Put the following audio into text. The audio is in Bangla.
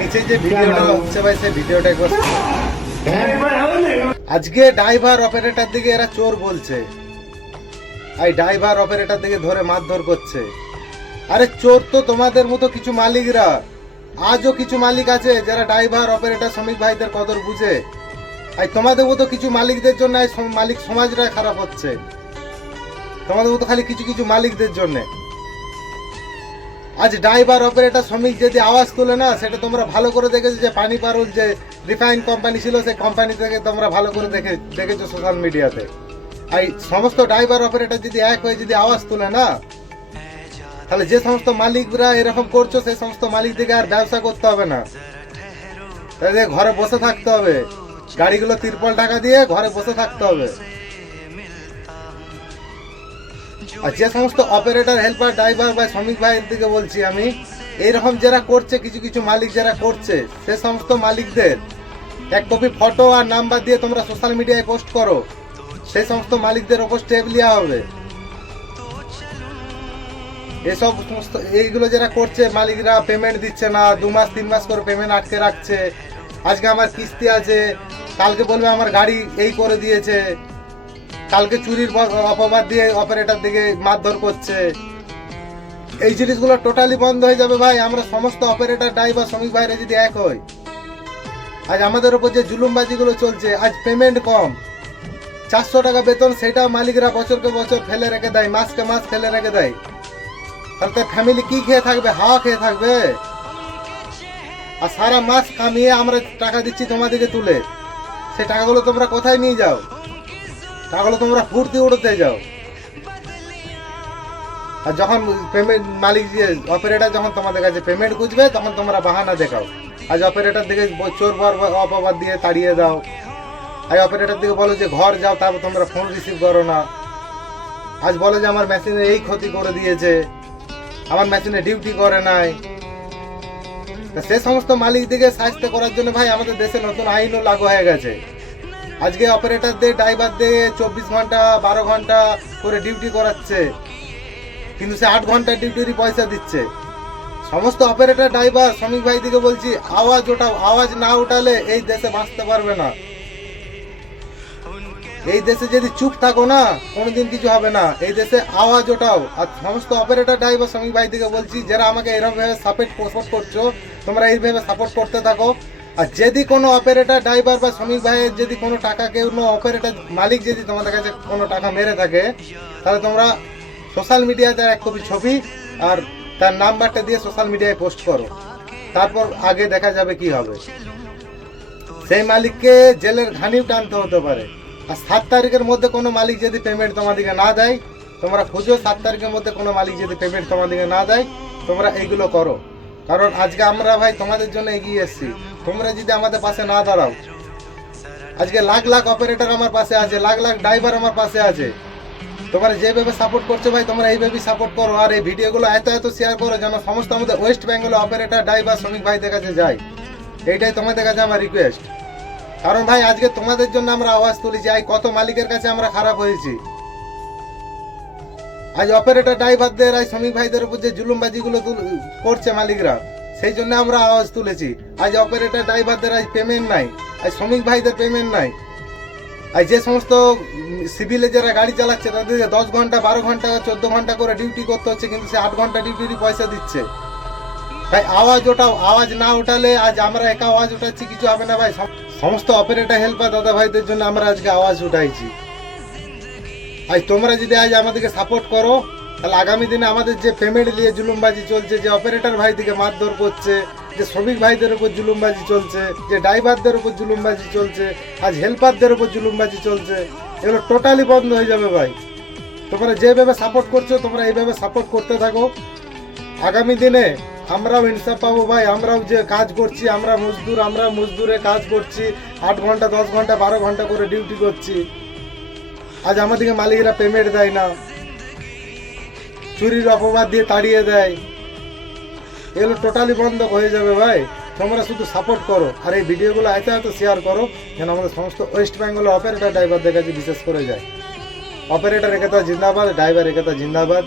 নিচে যে ভিডিওটা হচ্ছে ভাই সেই ভিডিওটা একবার আজকে ড্রাইভার অপারেটর দিকে এরা চোর বলছে, এই ড্রাইভার অপারেটর দিকে ধরে মারধর করছে। আরে চোর তো তোমাদের মতো কিছু মালিকরা, আজও কিছু মালিক আছে যারা ড্রাইভার অপারেটর শ্রমিক ভাইদের কদর বুঝে। আর তোমাদের মতো কিছু মালিকদের জন্য মালিক সমাজটা খারাপ হচ্ছে, তোমাদের মতো খালি কিছু কিছু মালিকদের জন্য। আজ ড্রাইভার অপারেটর শ্রমিক যদি আওয়াজ তোলে না, সেটা তোমরা ভালো করে দেখেছো যে পানি পারুল যে রিফাইন কোম্পানি ছিল, সেই কোম্পানি থেকে তোমরা ভালো করে দেখেছো সোশ্যাল মিডিয়াতে। এই সমস্ত ড্রাইভার অপারেটর যদি এক হয়ে যদি আওয়াজ তোলে না, তাহলে যে সমস্ত মালিকরা এরকম করছো সেই সমস্ত মালিকদেরকে আর ব্যবসা করতে হবে না, তাদের ঘরে বসে থাকতে হবে, গাড়িগুলো তিরপল টাকা দিয়ে ঘরে বসে থাকতে হবে। আর যে সমস্ত অপারেটর হেল্পার ড্রাইভার বা শ্রমিক ভাইয়ের দিকে বলছি আমি, এইরকম যারা করছে কিছু কিছু মালিক যারা করছে, সে সমস্ত মালিকদের এক কপি ফটো আর নাম্বার দিয়ে তোমরা সোশ্যাল মিডিয়ায় পোস্ট করো, সেই সমস্ত মালিকদের ওপর স্টেপ নেওয়া হবে। এসব সমস্ত এইগুলো যারা করছে মালিকরা পেমেন্ট দিচ্ছে না, 2 মাস 3 মাস করে পেমেন্ট আটকে রাখছে। আজকে আমার কিস্তি আছে, কালকে বলবে আমার গাড়ি এই করে দিয়েছে, কালকে চুরির অপবাদ দিয়ে অপারেটর দিকে মারধর করছে। এই জিনিসগুলো টোটালি বন্ধ হয়ে যাবে ভাই, আমরা সমস্ত অপারেটর ড্রাইভার শ্রমিক ভাইরা যদি এক হই। আজ আমাদের উপর যে জুলুমবাজিগুলো চলছে, আজ পেমেন্ট কম, 400 টাকা বেতন, সেটাও মালিকরা বছরকে বছর ফেলে রেখে দেয়, মাসকে মাস ফেলে রেখে দেয়। তাহলে তার ফ্যামিলি কি খেয়ে থাকবে? হাওয়া খেয়ে থাকবে। আর সারা মাস কামিয়ে আমরা টাকা দিচ্ছি তোমাদেরকে তুলে, সেই টাকাগুলো তোমরা কোথায় নিয়ে যাও? টাকাগুলো তোমরা ফুর্তি উড়তে যাও। আর যখন পেমেন্ট মালিক যে অপারেটর যখন তোমাদের কাছে পেমেন্ট খুঁজবে, তখন তোমরা বাহানা দেখাও। আজ অপারেটর দিকে চোর অপবাদ দিয়ে তাড়িয়ে দাও। আজ অপারেটর দিকে বলো যে ঘর যাও, তারপর তোমরা ফোন রিসিভ করো না। আজ বলো যে আমার মেশিনে এই ক্ষতি করে দিয়েছে, আমার মেশিনে ডিউটি করে নাই। সে সমস্ত মালিক দিকে সাহায্য করার জন্য ভাই আমাদের দেশে নতুন আইনও লাগু হয়ে গেছে। আজকে অপারেটরদের ড্রাইভারদের 24 ঘন্টা 12 ঘন্টা করে ডিউটি করাচ্ছে, কিন্তু সে 8 ঘন্টা ডিউটির পয়সা দিচ্ছে। সমস্ত অপারেটর ড্রাইভার শ্রমিক ভাই দিকে বলছি, আওয়াজ ওঠাও, আওয়াজ না উঠালে এই দেশে বাঁচতে পারবে না। এই দেশে যদি চুপ থাকো না, কোনোদিন কিছু হবে না। এই দেশে আওয়াজ ওঠাও। আর সমস্ত অপারেটর ড্রাইভার শ্রমিক ভাই দিকে বলছি, যারা আমাকে এরকম ভাবে সাপোর্ট করছো, তোমরা এইভাবে সাপোর্ট করতে থাকো। আর যদি কোনো অপারেটর ড্রাইভার বা শ্রমিক ভাইয়ের যদি কোনো টাকা কোনো অপারেটর মালিক যদি তোমাদের কাছে কোনো টাকা মেরে থাকে, তাহলে তোমরা সোশ্যাল মিডিয়াতে এক কপি ছবি আর তার নাম্বারটা দিয়ে সোশ্যাল মিডিয়ায় পোস্ট করো, তারপর আগে দেখা যাবে কি হবে। সেই মালিককে জেলের ঘানিও টানতে হতে পারে। আর 7 তারিখের মধ্যে কোনো মালিক যদি পেমেন্ট তোমাদেরকে না দেয়, তোমরা খুঁজো 7 তারিখের মধ্যে কোনো মালিক যদি পেমেন্ট তোমাদেরকে না দেয়, তোমরা এইগুলো করো। কারণ আজকে আমরা ভাই তোমাদের জন্য এগিয়ে এসেছি, তোমরা যদি আমাদের পাশে না দাঁড়াও। আজকে লাখ লাখ অপারেটর আমার পাশে আছে, লাখ লাখ ড্রাইভার আমার পাশে আছে। তোমরা যেভাবে সাপোর্ট করছো ভাই, তোমরা এইভাবেই সাপোর্ট করো। আর এই ভিডিওগুলো এত শেয়ার করো যেন সমস্ত আমাদের ওয়েস্ট বেঙ্গলে অপারেটর ড্রাইভার শ্রমিক ভাইদের কাছে যায়। এইটাই তোমাদের কাছে আমার রিকোয়েস্ট। কারণ ভাই আজকে তোমাদের জন্য আমরা আওয়াজ তুলেছি, আজ কত মালিকের কাছে আমরা খারাপ হয়েছি। আজ অপারেটর ড্রাইভারদের আজ শ্রমিক ভাইদের উপর যে জুলুমবাজিগুলো করছে মালিকরা, সেই জন্য আমরা আওয়াজ তুলেছি। আজ অপারেটর ড্রাইভারদের আজ পেমেন্ট নাই, আজ শ্রমিক ভাইদের পেমেন্ট নাই। আজ যে সমস্ত সিভিলে যারা গাড়ি চালাচ্ছে, তাদেরকে 10 ঘন্টা 12 ঘন্টা 14 ঘন্টা করে ডিউটি করতে হচ্ছে, কিন্তু সে 8 ঘন্টা ডিউটির পয়সা দিচ্ছে। ভাই আওয়াজ ওঠাও, আওয়াজ না ওঠালে আজ আমরা একা আওয়াজ উঠাচ্ছি কিছু হবে না ভাই। সমস্ত অপারেটর হেল্পার দাদা ভাইদের জন্য আমরা আজকে আওয়াজ উঠাইছি। আজ তোমরা যদি আজ আমাদেরকে সাপোর্ট করো, তাহলে আগামী দিনে আমাদের যে পেমেন্ট নিয়ে জুলুমবাজি চলছে, যে অপারেটর ভাইদিকে মারধর করছে, যে শ্রমিক ভাইদের উপর জুলুমবাজি চলছে, যে ড্রাইভারদের উপর জুলুমবাজি চলছে, আজ হেল্পারদের উপর জুলুমবাজি চলছে, এগুলো টোটালি বন্ধ হয়ে যাবে ভাই। তোমরা যেভাবে সাপোর্ট করছো, তোমরা এইভাবে সাপোর্ট করতে থাকো। আগামী দিনে আমরাও ইনসাফ পাবো ভাই। আমরাও যে কাজ করছি, আমরা মজদুরে কাজ করছি, 8 ঘন্টা 10 ঘন্টা 12 ঘন্টা করে ডিউটি করছি। আজ আমাদেরকে মালিকরা পেমেন্ট দেয় না, চুরির অপবাদ দিয়ে তাড়িয়ে দেয়। এগুলো টোটালি বন্ধ হয়ে যাবে ভাই। তোমরা শুধু সাপোর্ট করো, আর এই ভিডিওগুলো এত শেয়ার করো যেন আমাদের সমস্ত ওয়েস্ট বেঙ্গলে অপারেটর ড্রাইভারদের কাছে বিশেষ করে যায়। অপারেটর একতা জিন্দাবাদ, ড্রাইভার একতা জিন্দাবাদ।